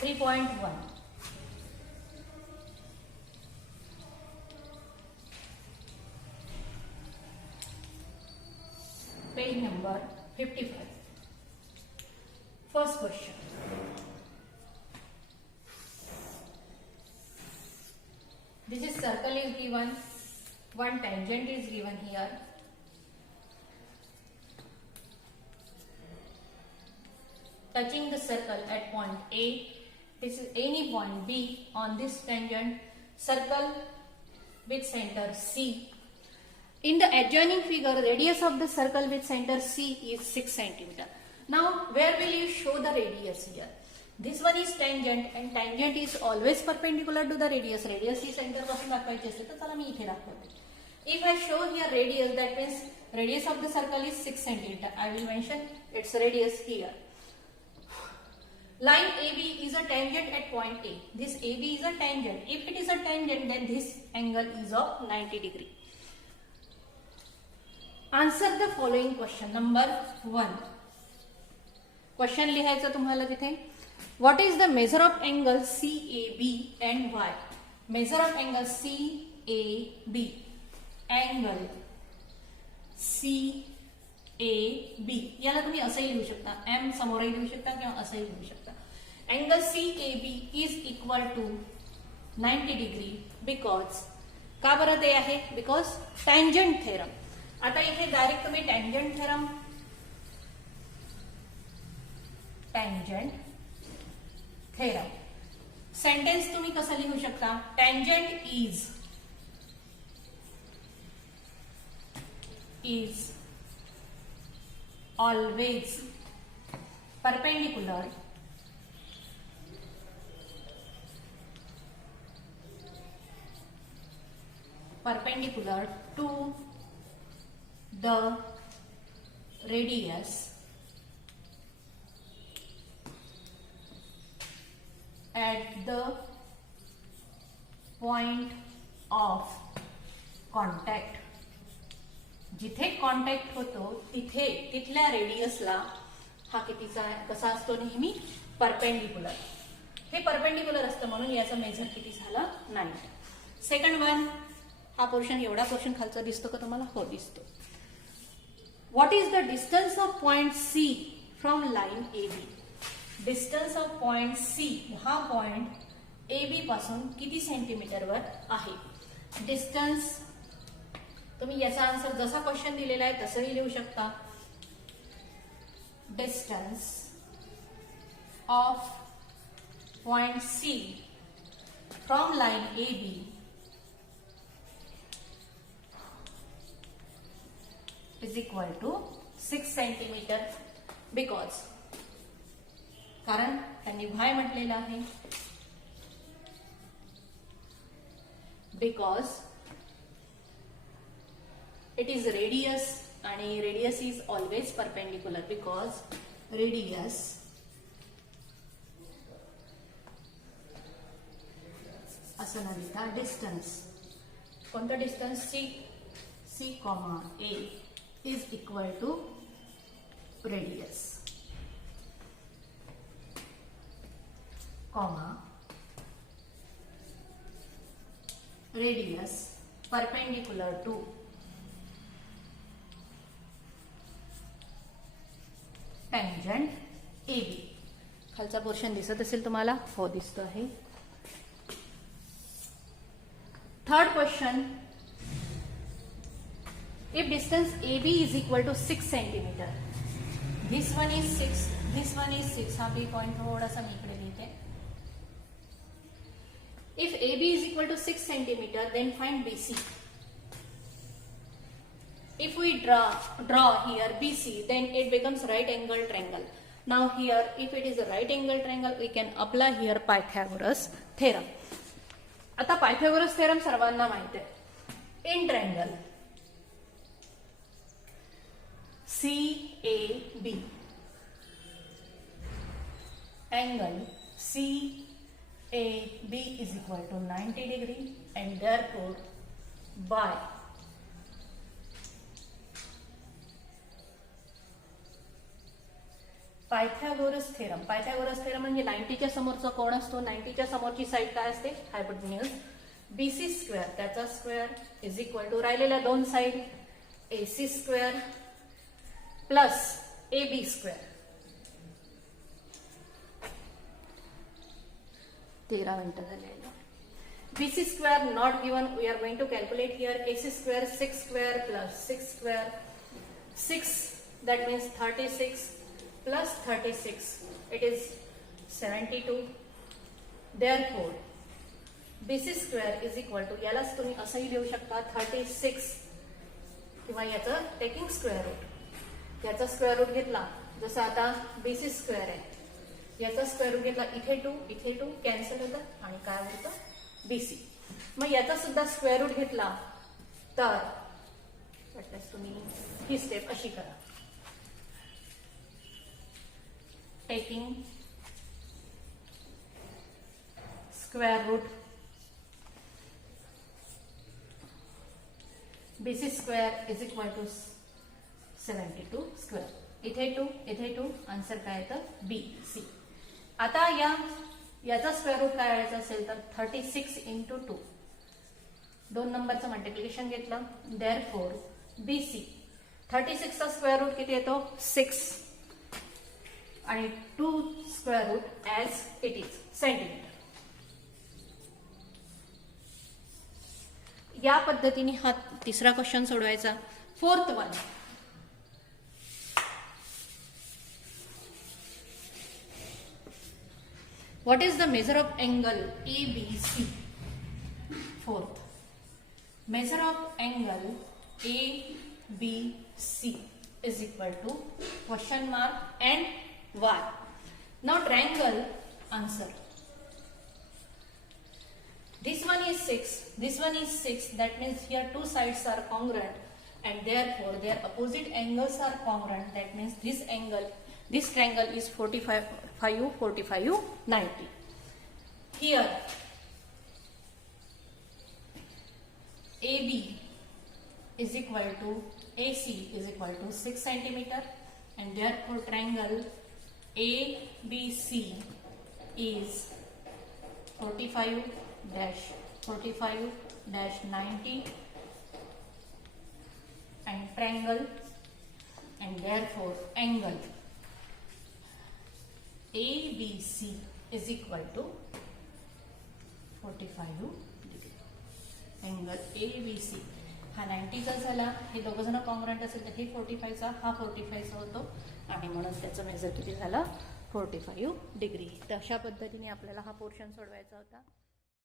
3.1. Page number 55. First question. This is circle is given, one tangent is given here. Touching the circle at point A, this is any point B on this tangent, circle with center C. In the adjoining figure, radius of the circle with center C is 6 cm. Now, where will you show the radius here? This one is tangent and tangent is always perpendicular to the radius. Radius ही center पासून दाखवायची असते तर चला मी इथे दाखवते. If I show here radius, that means radius of the circle is 6 cm. I will mention its radius here. Line AB is a tangent at point A. This AB is a tangent. If it is a tangent, then this angle is of 90 degree. Answer the following question. Number 1. Question लिहायचं तुम्हाला तिथे. What is the measure of angle CAB and Y? Measure of angle CAB. Angle CAB. याला तुम्ही असंही लिहू शकता. M समोरही लिहू शकता किंवा असंही लिहू शकता. Angle CAB is equal to 90 degree because का बरं ते आहे? Because tangent theorem. आता इथे डायरेक्ट तुम्ही tangent theorem सेंटेन्स तुम्ही कसं लिहू शकता? Tangent is always perpendicular to the radius at the point of contact. जिथे कॉन्टॅक्ट होतो तिथे तिथल्या रेडियसला हा कितीचा कसा असतो? नेहमी परपेंडिक्युलर. हे परपेंडिक्युलर असतं म्हणून याचा मेजर किती झाला? 9. सेकंड वन, हा पोर्शन एवढा पोर्शन खालचा दिसतो का तुम्हाला? हो दिसतो. What is the distance of point C from line AB? Distance of point C, हा पॉइंट AB पासून किती सेंटीमीटरवर आहे? डिस्टन्स तुम्ही याचा आन्सर जसा क्वेश्चन दिलेला आहे तसंही लिहू शकता. Distance of point C from line AB is equal to 6 centimeter because कारण त्यांनी y म्हटलेलं आहे. because it is radius आणि radius is always perpendicular because radius असं न लिहिता डिस्टन्स, कोणतं distance? C, A is equal to radius, radius perpendicular to tangent AB. खालचा पोर्शन दिसत असेल तुम्हाला? हो दिसतो आहे. Third question. If distance AB is equal to 6 centimeter, this one is 6, this one is 6. हा B पॉइंट थोडासा मी इकडे लिहिते. If AB is equal to 6 centimeter, then find BC. If we draw here BC, then it becomes right angle triangle. Now here, if it is a right angle triangle, we can apply here Pythagoras theorem. आता Pythagoras theorem सर्वांना माहित आहे. In triangle CAB, angle CAB is equal to 90 degree and therefore by Pythagoras theorem. Pythagoras theorem म्हणजे 90च्या समोरचा कोण असतो, 90च्या समोरची साईड काय असते, हायपोटेन्यूज. बीसी स्क्वेअर त्याचा स्क्वेअर इज इक्वल टू राहिलेल्या दोन side AC square plus AB square. 13 मिनिटं झाले. BC square not given, we are going to calculate here. AC square 6 square plus 6 square, 6 that means 36 plus 36 it is 72. Therefore BC square is equal to, यालाच तुम्ही असंही लिहू शकता 36 किंवा याचं टेकिंग स्क्वेअर रूट, याचा स्क्वेअर रूट घेतला जसं आता BC स्क्वेअर आहे, याचा स्क्वेअर रूट घेतला इथे 2 कॅन्सल होतं आणि काय होतं BC. मग याचा सुद्धा स्क्वेअर रूट घेतला तर तुम्ही ही स्टेप अशी करा. Taking square root BC square is equal to 72 square. इथे 2 आन्सर काय येतं BC. आता याचा स्क्वेअर रूट काय यायचं असेल तर 36 इंटू 2, 2 नंबरचं मल्टिप्लिकेशन घेतलं. देअरफॉर BC 36 चा स्क्वेअर रूट किती येतो 6 आणि 2 square root as it is centimetre. या पद्धतीने हा तिसरा क्वेश्चन सोडवायचा. Fourth one, what is the measure of angle ABC? Fourth, measure of angle ABC is equal to question mark and y. Now triangle answer. This one is 6, this one is 6, that means here two sides are congruent and therefore their opposite angles are congruent, that means this triangle is 45, 90. Here AB is equal to AC is equal to 6 centimeter and therefore triangle ABC is 45-90 and triangle and therefore angle ABC is equal to 45 degree. Angle ABC हा 90 चा झाला. हे दोघं जण कॉन्ग्रंट असेल तर हे 45 चा, हा 45 चा होतो आणि म्हणून त्याचं मेजर किती झालं 45 डिग्री. तर अशा पद्धतीने आपल्याला हा पोर्शन सोडवायचा होता.